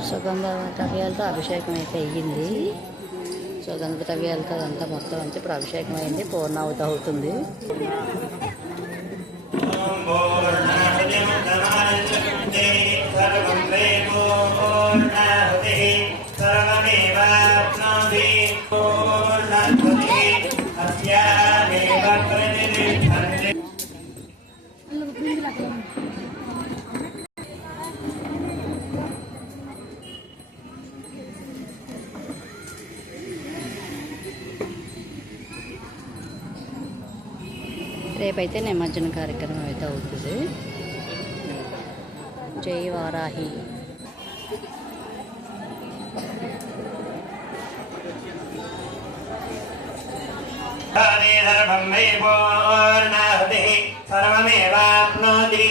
సుగంధ ద్రవ్యాలతో అభిషేకం అయితే అయ్యింది. సుగంధ ద్రవ్యాలతో అదంతా మొత్తం అంతా ఇప్పుడు అభిషేకం అయింది. పూర్ణావతి అవుతుంది. రేపైతే నిమజ్జన కార్యక్రమం అయితే అవుతుంది. జై వారాహి. సర్వమేవాప్నోతి